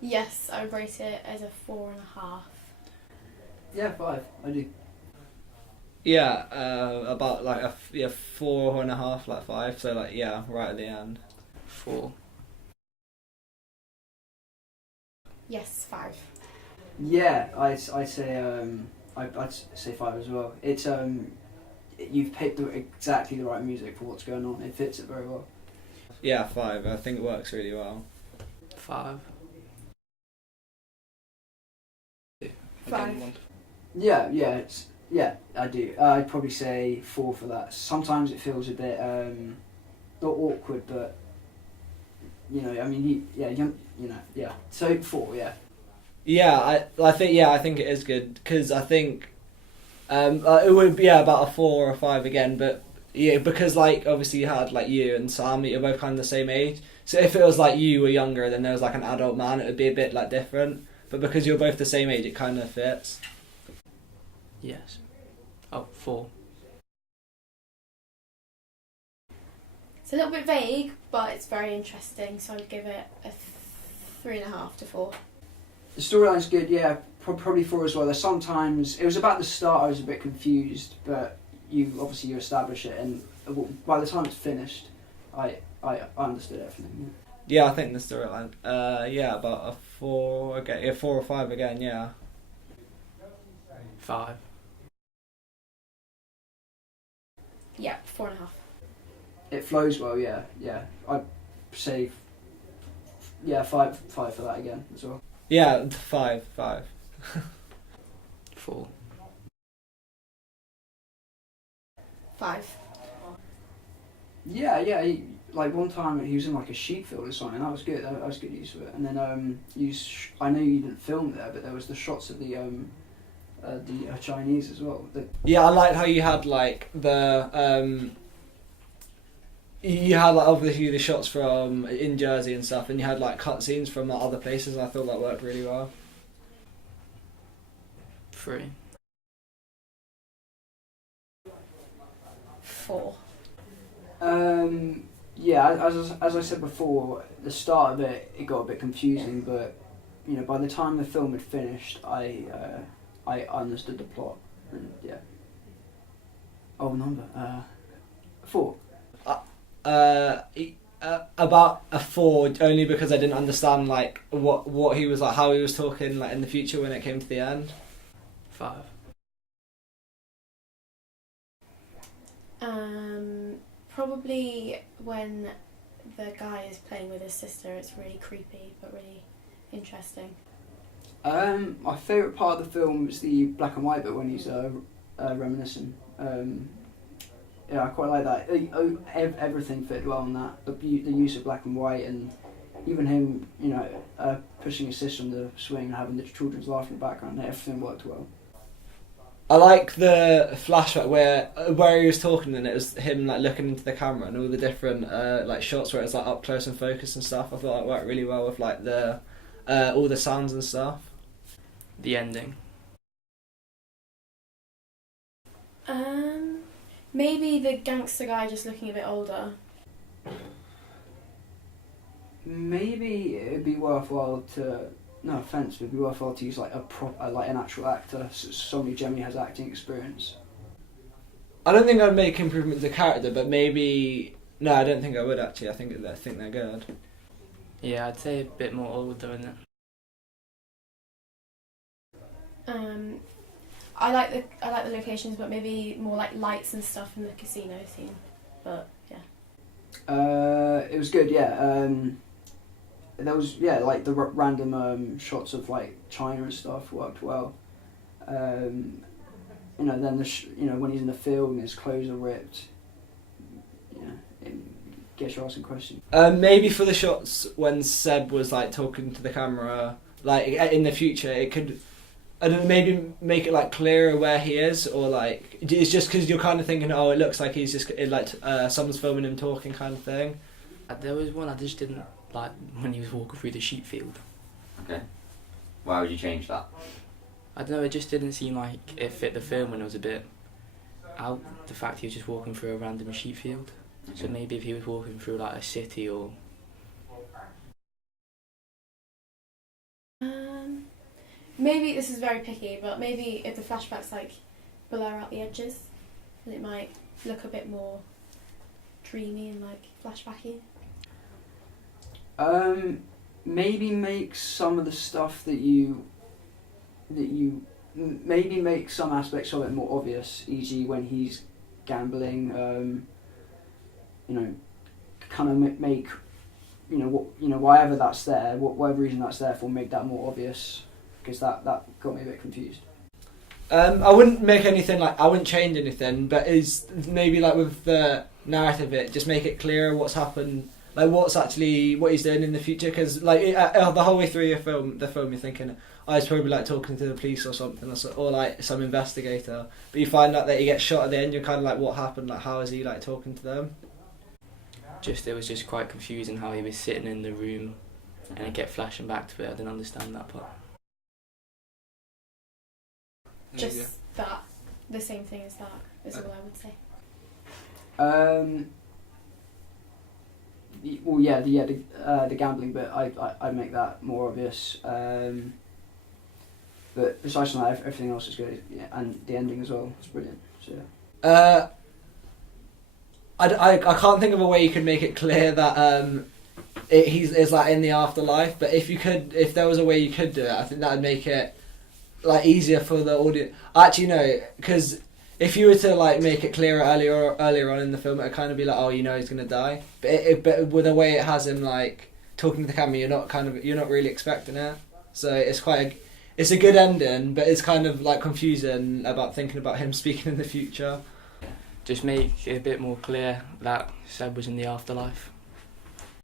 Yes, I would rate it as a 4.5. Yeah, 5. I do. Yeah, about like yeah 4.5, like 5. So like yeah, right at the end. 4. Yes, 5. Yeah, I'd say I'd say 5 as well. It's you've picked exactly the right music for what's going on. It fits it very well. Yeah, 5. I think it works really well. 5. 5. Yeah, I do. I'd probably say 4 for that. Sometimes it feels a bit not awkward, but I mean, yeah. So 4, yeah. Yeah, I think it is good because I think it would be about a 4 or a 5 again, but yeah, because like obviously you had like you and Sam, you're both kind of the same age. So if it was like you were younger, then there was like an adult man, it would be a bit like different. But because you're both the same age, it kind of fits. Yes. Oh, 4. It's a little bit vague, but it's very interesting, so I'd give it a 3.5 to 4. The storyline's good, yeah. Probably 4 as well. There's sometimes it was about the start. I was a bit confused, but you establish it, and by the time it's finished, I understood everything. Yeah, I think the storyline. Yeah, about a 4 again. Yeah, 4 or 5 again. Yeah. 5. Yeah, 4.5. It flows well, yeah. I'd say, yeah, 5 for that again as well. Yeah, 5. 4. 5. Yeah. Like one time he was in like a sheep field or something. That was good. That was good use of it. And then I know you didn't film there, but there was the shots of the Chinese as well. Yeah, I liked how you had like the you had like obviously the shots from in Jersey and stuff, and you had like cutscenes from like, other places. And I thought that worked really well. 3. 4. Yeah, as I said before, the start of it got a bit confusing, but by the time the film had finished, I understood the plot, and yeah. Oh, number 4. About a 4, only because I didn't understand like what he was like, how he was talking like in the future when it came to the end. 5. Probably when the guy is playing with his sister, it's really creepy but really interesting. My favourite part of the film is the black and white bit when he's reminiscing. Yeah, I quite like that. Everything fit well on that. The use of black and white, and even him, pushing his sister on the swing and having the children's laugh in the background. Everything worked well. I like the flashback where he was talking and it was him like looking into the camera and all the different like shots where it's like up close and focus and stuff. I thought it worked really well with like the all the sounds and stuff. The ending. Maybe the gangster guy just looking a bit older. Maybe it'd be worthwhile to. No offense, but it'd be worthwhile to use like like an actual actor, somebody who generally has acting experience. I don't think I'd make improvements to character, but maybe no, I don't think I would actually. I think they're good. Yeah, I'd say a bit more older in it. I like the locations, but maybe more like lights and stuff in the casino scene. But yeah. It was good, yeah. There was like the random shots of like China and stuff worked well. Then when he's in the field and his clothes are ripped, it gets you asking questions. Maybe for the shots when Seb was like talking to the camera, like in the future, it could. I don't know, maybe make it like clearer where he is, or like it's just because you're kind of thinking, oh, it looks like he's just someone's filming him talking kind of thing. There was one I just didn't like when he was walking through the sheep field. Okay. Why would you change that? I don't know, it just didn't seem like it fit the film when it was a bit out. The fact he was just walking through a random sheep field. Okay. So maybe if he was walking through like a city or Maybe this is very picky, but maybe if the flashbacks like blur out the edges, then it might look a bit more dreamy and like flashbacky. Maybe make some of the stuff that you maybe make some aspects of it more obvious, e.g. when he's gambling. Kind of make whatever that's there, whatever reason that's there for, make that more obvious, because that got me a bit confused. I wouldn't make anything I wouldn't change anything, but is maybe like with the narrative, it just make it clearer what's happened, like what he's doing in the future, because like the whole way through the film you're thinking, he's probably like talking to the police or something, or like some investigator, but you find out that he gets shot at the end, you're kind of like, what happened, like how is he like talking to them? It was just quite confusing how he was sitting in the room and it kept flashing back to it. I didn't understand that part. Just that, the same thing as that is all I would say. The gambling bit, I'd make that more obvious. But besides from that, everything else is good, and the ending as well. It's brilliant. So yeah. I can't think of a way you could make it clear that he's like in the afterlife. But if there was a way you could do it, I think that would make it like easier for the audience. Actually, no, because if you were to like make it clearer earlier on in the film, it'd kind of be like, oh, he's gonna die. But with the way it has him like talking to the camera, you're not really expecting it. So it's a good ending, but it's kind of like confusing about thinking about him speaking in the future. Just make it a bit more clear that Seb was in the afterlife.